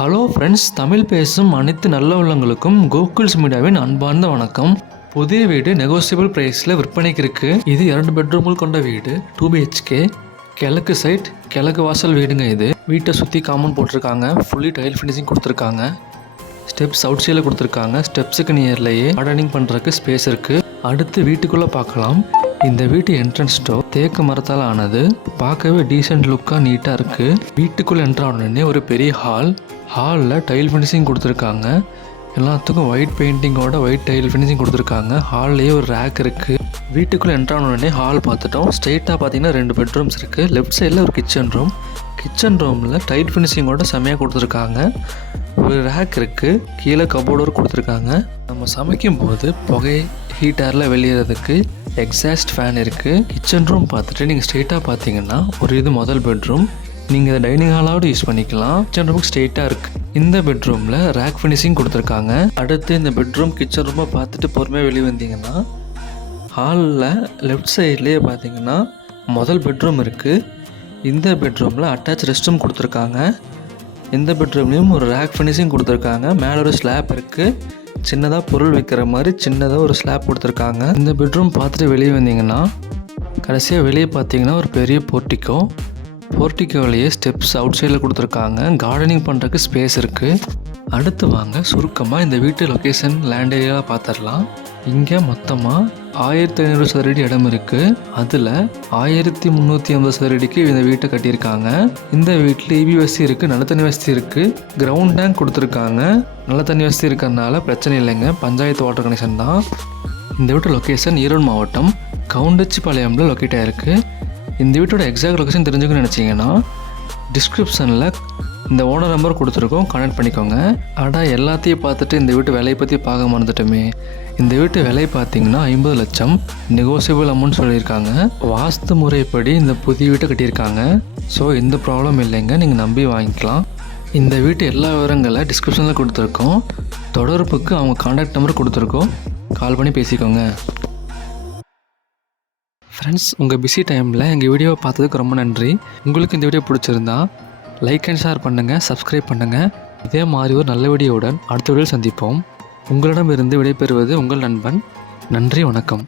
Hello friends, Tamil பேசும் அனைத்து நல்ல உள்ளங்களுக்கும் கோகுல்ஸ் மீடியாவின் அன்பார்ந்த வணக்கம். புதிய வீடு நெகோசியபிள் ப்ரைஸில் விற்பனைக்கு இருக்குது. இது 2 பெட்ரூம்கள் கொண்ட வீடு, 2 BHK, கிழக்கு சைட், கிழக்கு வாசல் வீடுங்க. இது வீட்டை சுற்றி காம்பவுண்ட் போட்டிருக்காங்க. ஃபுல்லி டைல் ஃபினிஷிங் கொடுத்துருக்காங்க. ஸ்டெப்ஸ் அவுட் சைடில் கொடுத்துருக்காங்க. ஸ்டெப்ஸுக்கு நியர்லேயே கார்டனிங் பண்ணுறதுக்கு ஸ்பேஸ் இருக்குது. அடுத்து வீட்டுக்குள்ளே பார்க்கலாம். இந்த வீட்டு என்ட்ரன்ஸ் டோர் தேக்கு மரத்தால் ஆனது. பார்க்கவே டீசென்ட் லுக்காக நீட்டாக இருக்குது. வீட்டுக்குள்ளே என்ட்ரு ஆனோடனே ஒரு பெரிய ஹாலில் டைல் ஃபினிஷிங் கொடுத்துருக்காங்க. எல்லாத்துக்கும் ஒயிட் பெயிண்டிங்கோட ஒயிட் டைல் ஃபினிஷிங் கொடுத்துருக்காங்க. ஹால்லேயே ஒரு ரேக் இருக்குது. வீட்டுக்குள்ளே என்ட்ரு ஆனோடனே ஹால் பார்த்துட்டோம். ஸ்ட்ரெயிட்டாக பார்த்தீங்கன்னா 2 பெட்ரூம்ஸ் இருக்குது. லெஃப்ட் சைடில் ஒரு கிச்சன் ரூமில் டைல் ஃபினிஷிங்கோட செமையாக கொடுத்துருக்காங்க. ஒரு ரேக் இருக்குது. கீழே கபோர்டோர் கொடுத்துருக்காங்க. நம்ம சமைக்கும் போது புகை ஹீட்டரில் வெளியேறதுக்கு எக்ஸாஸ்ட் ஃபேன் இருக்குது. கிச்சன் ரூம் பார்த்துட்டு நீங்கள் ஸ்ட்ரெயிட்டாக பார்த்தீங்கன்னா இது முதல் பெட்ரூம். நீங்கள் இதை டைனிங் ஹாலாவோடு யூஸ் பண்ணிக்கலாம். கிச்சன் ரூம் ஸ்ட்ரெயிட்டாக இருக்குது. இந்த பெட்ரூமில் ரேக் ஃபினிஷிங் கொடுத்துருக்காங்க. அடுத்து இந்த பெட்ரூம் கிச்சன் ரூமை பார்த்துட்டு பொறுமையாக வெளியே வந்தீங்கன்னா ஹாலில் லெஃப்ட் சைட்லேயே பார்த்தீங்கன்னா முதல் பெட்ரூம் இருக்குது. இந்த பெட்ரூமில் அட்டாச் ரெஸ்ட் ரூம் கொடுத்துருக்காங்க. இந்த பெட்ரூம்லேயும் ஒரு ரேக் ஃபினிஷிங் கொடுத்துருக்காங்க. மேலே ஒரு ஸ்லாப் இருக்குது. சின்னதாக பொருள் வைக்கிற மாதிரி சின்னதாக ஒரு ஸ்லாப் கொடுத்துருக்காங்க. இந்த பெட்ரூம் பார்த்துட்டு வெளியே வந்தீங்கன்னா கடைசியாக வெளியே பார்த்தீங்கன்னா ஒரு பெரிய போர்ட்டிக்கோவிலேயே ஸ்டெப்ஸ் அவுட் சைடில் கொடுத்துருக்காங்க. கார்டனிங் பண்ணுறதுக்கு ஸ்பேஸ் இருக்குது. அடுத்து வாங்க சுருக்கமாக இந்த வீட்டு லொக்கேஷன் லேண்ட் ஏரியாவை பார்த்துடலாம். இங்கே மொத்தமாக 1500 சதுரடி இடம் இருக்குது. அதில் 1350 சதுரடிக்கு இந்த வீட்டை கட்டியிருக்காங்க. இந்த வீட்டில் EB வசதி இருக்குது, நல்ல தண்ணி வசதி இருக்குது, கிரவுண்ட் டேங்க் கொடுத்துருக்காங்க. நல்ல தண்ணி வசதி இருக்கிறதுனால பிரச்சனை இல்லைங்க. பஞ்சாயத்து வாட்டர் கனெக்ஷன் தான். இந்த வீட்டு லொக்கேஷன் ஈரோடு மாவட்டம் கவுண்டச்சிபாளையமில் லொக்கேட் ஆகிருக்கு. இந்த வீட்டோட எக்ஸாக்ட் லொக்கேஷன் தெரிஞ்சுக்கணும்னு நினச்சிங்கன்னா டிஸ்கிரிப்ஷனில் இந்த ஓனர் நம்பர் கொடுத்துருக்கோம், கனெக்ட் பண்ணிக்கோங்க. எல்லாத்தையும் பார்த்துட்டு இந்த வீட்டு விலையை பற்றி பார்க்க மறந்துட்டோமே. இந்த வீட்டு விலை பார்த்தீங்கன்னா 50 லட்சம் நெகோசியபிள் அமௌண்ட் சொல்லியிருக்காங்க. வாஸ்து முறைப்படி இந்த புதிய வீட்டை கட்டியிருக்காங்க. ஸோ எந்த ப்ராப்ளம் இல்லைங்க, நீங்கள் நம்பி வாங்கிக்கலாம். இந்த வீட்டு எல்லா விவரங்களை டிஸ்கிரிப்ஷனில் கொடுத்துருக்கோம். தொடர்புக்கு அவங்க கான்டாக்ட் நம்பர் கொடுத்துருக்கோம், கால் பண்ணி பேசிக்கோங்க. ஃப்ரெண்ட்ஸ், உங்கள் பிஸி டைமில் எங்கள் வீடியோவை பார்த்ததுக்கு ரொம்ப நன்றி. உங்களுக்கு இந்த வீடியோ பிடிச்சிருந்தா லைக் அண்ட் ஷேர் பண்ணுங்கள், சப்ஸ்கிரைப் பண்ணுங்கள். இதே மாதிரி ஒரு நல்ல வீடியோவுடன் அடுத்த வீடியோவில் சந்திப்போம். உங்களிடமிருந்து விடைபெறுவது உங்கள் நண்பன். நன்றி, வணக்கம்.